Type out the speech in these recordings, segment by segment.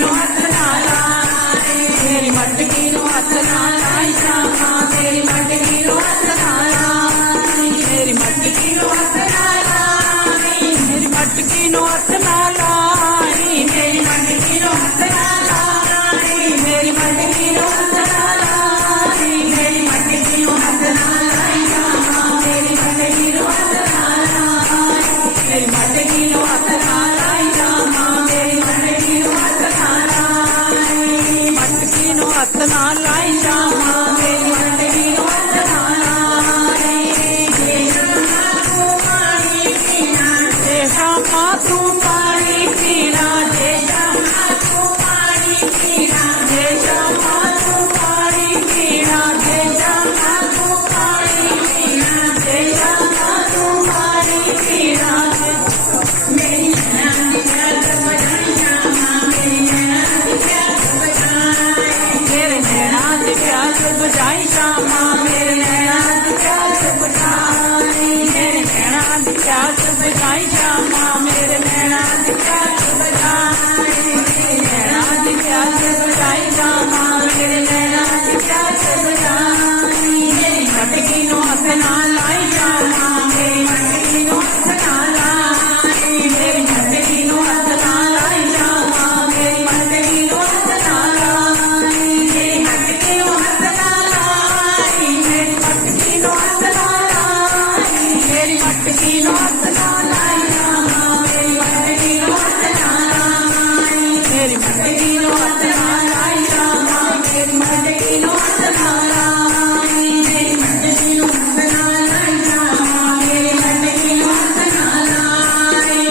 no हथ ना लाई, मेरी मटकी नो हथ ना लाई श्यामा, मेरी मटकी नो हथ ना लाई, मेरी मटकी नो हथ ना लाई, मेरी मटकी नो हथ ना लाई, मेरी मटकी नो हथ ना लाई, मेरी मटकी नो हथ ना लाई, मेरी मटकी नो हथ ना लाई श्यामा, मेरी मटकी नो हथ ना लाई, मेरी मटकी नो हथ ना लाई श्यामा, मेरी मटकी नो हथ ना लाई, मटकी नो हथ ना लाई श्यामा, मेरी मटकी नो हथ ना लाई, जय श्यामा तू पानी पीना, जय श्यामा तू पानी पीना, जय श्यामा तू पानी पीना, जय श्यामा तू पानी पीना, जय श्यामा तू पानी पीना, मेरी नैना दी प्यास बुझाई श्यामा, मेरी नैना दी प्यास बुझाई, मेरे नैना दी प्यास बुझाई श्यामा, मेरे नैना दी प्यास बुझाई, मेरे नैना दी प्यास बुझाई श्यामा, मेरे नैना दी प्यास बुझाई, मेरे नैना दी प्यास बुझाई श्यामा, मेरे नैना दी प्यास बुझाई, मेरी मटकी नो हथ ना लाई श्यामा, मेरी मटकी नो हथ ना लाई, मेरी मटकी नो हथ ना लाई श्यामा, मेरी मटकी नो हथ ना लाई, मेरी मटकी नो हथ ना लाई, मेरी मटकी नो हथ ना लाई, मेरी मटकी नो हथ ना लाई श्यामा, मेरी मटकी नो हथ ना लाई, मेरी मटकी नो हथ ना लाई श्यामा, मेरी मटकी नो हथ ना लाई, मेरी मटकी नो हथ ना लाई श्यामा, मेरी मटकी नो हथ ना लाई,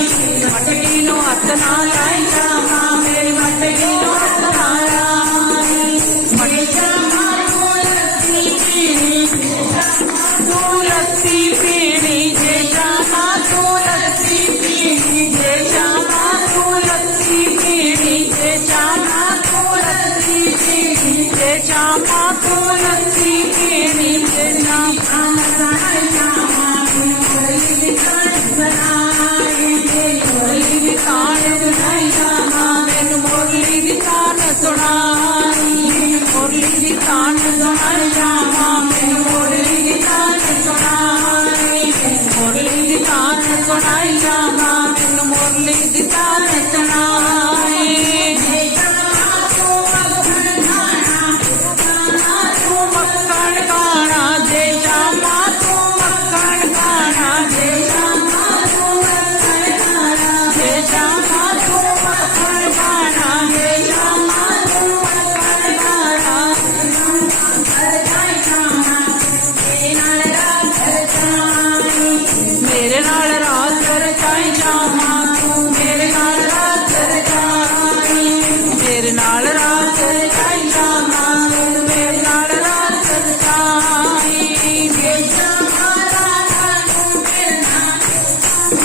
मटकी नो हथ ना लाई श्यामा, मेरी मटकी नो हथ ना लाई, मटकी श्यामा तू लस्सी पीनी, तू लस्सी पीनी, जय श्यामा तू लस्सी पीनी, जय श्यामा तू लस्सी पीनी, जय श्यामा तू लस्सी पीनी, जय श्यामा तू लस्सी पीनी, जय श्यामा बनाई श्यामा, मुरली की तान बनाई, मुरली की तान बनाई श्यामा, मैनू मुरली की तान सुनाई, मुरली की तान सुनाई श्यामा, मैनू मुरली की तान सुनाई, मुरली की तान सुनाई श्यामा, मैनू मुरली की तान सुनाई, जय श्यामा तू मक्खन खाना, तू मक्खन खाना, जय श्यामा तू मक्खन खाना, जय श्यामा तू मक्खन खाना, जय श्यामा तू मक्खन खाना, जय श्यामा तू मक्खन खाना, मेरे नाल रात रचाई श्यामा, तू मेरे नाल रात रचाई, मेरे नाल रात रचाई श्यामा, तू मेरे नाल रात रचाई, जय श्यामा राधा नू मिलना,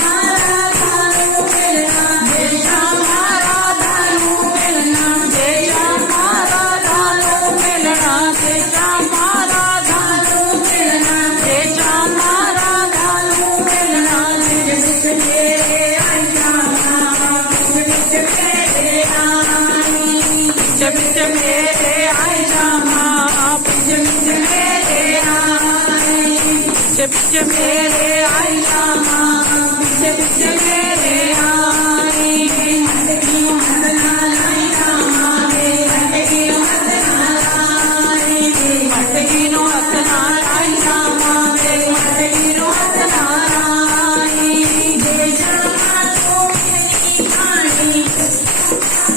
राधा नू मिलना, जय श्यामा राधा नू मिलना, जय श्यामा राधा नू मिलना, जय श्यामा राधा नू मिलना, जय श्यामा राधा नू मिलना, जय मेरे आई श्यामा, बिच मेरे आई, बिच मेरे आई श्यामा, बिच मेरे आई, बिच मेरे आई श्यामा, बिच मेरे आई, मटकी नो हथ ना लाई श्यामा, मेरी मटकी नो हथ ना लाई, मटकी नो हथ ना लाई श्यामा, मेरी मटकी नो हथ ना लाई, जय श्यामा तू मिचली खानी,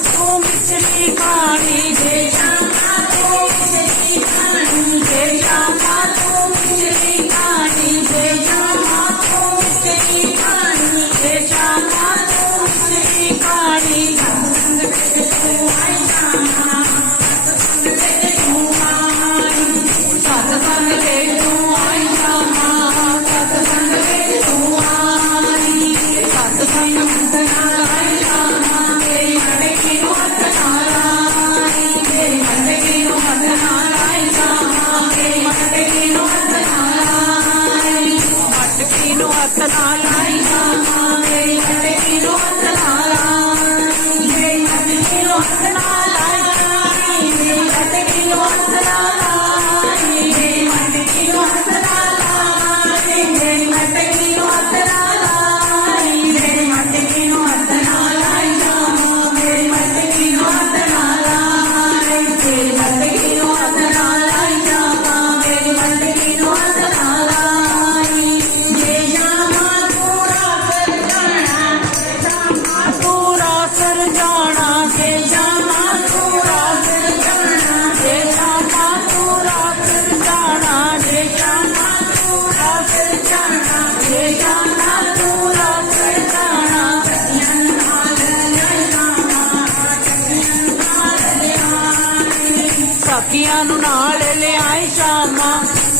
तू मिचली खानी, जय श्यामा तू मिचली खानी, जय श्यामा तू मिचली खानी, जय श्यामा तू मिचली खानी, जय श्यामा तू ਹੱਥ ਨਾਲ ਲਾਈ ਮੇਰੀ ਮਟਕੀ ਨੂੰ ਹੱਥ ਨਾਲ ਲਾਈ ਮੇਰੀ ਮਟਕੀ ਨੂੰ ਹੱਥ ਨਾਲ ਲਾਈ ਮੇਰੀ ਮਟਕੀ ਨੂੰ ਹੱਥ ਨਾਲ ਲਾਈ ਮੇਰੀ ਮਟਕੀ ਨੂੰ ਹੱਥ ਨਾਲ ਲਾਈ ਜਾਵਾਂ ਮੇਰੀ ਮਟਕੀ ਨੂੰ ਹੱਥ ਨਾਲ ਲਾਈ ਮੇਰੀ ਮਟਕੀ ਨੂੰ ਹੱਥ ਨਾਲ ਲਾਈ ਜਾਵਾਂ ਮੇਰੀ ਮਟਕੀ ਨੂੰ ਹੱਥ ਨਾਲ ਲਾਈ ਜੇ ਜਾਵਾਂ ਪੂਰਾ ਕਰ ਜਾਣਾ ਜੇ ਜਾਵਾਂ ਪੂਰਾ ਕਰ ਜਾਣਾ ਜੇ ਜਾਵਾਂ ਪੂਰਾ ਕਰ ਜਾਣਾ ਜੇ ਜਾਵਾਂ ਪੂਰਾ ਕਰ ਜਾਣਾ ਜੇ ਜਾਵਾਂ ਪੂਰਾ ਕਰ ਜਾਣਾ ਸਖੀਆਂ ਨਾਲ ਲੈ ਜਾਵਾਂ ਸਖੀਆਂ ਨੂੰ ਨਾਲ ਲਿਆਈ ਸ਼ਾਮਾਂ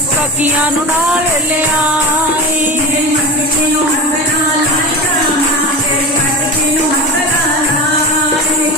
ਸਖੀਆਂ ਨੂੰ ਨਾਲ ਲਿਆਈ ਮੇਰੀ ਮਟਕੀ ਨੂੰ ਹੱਥ ਨਾਲ ਲਾਈ ਸ਼ਾਮਾਂ ਮੇਰੀ ਮਟਕੀ ਨੂੰ ਹੱਥ ਨਾਲ ਲਾਈ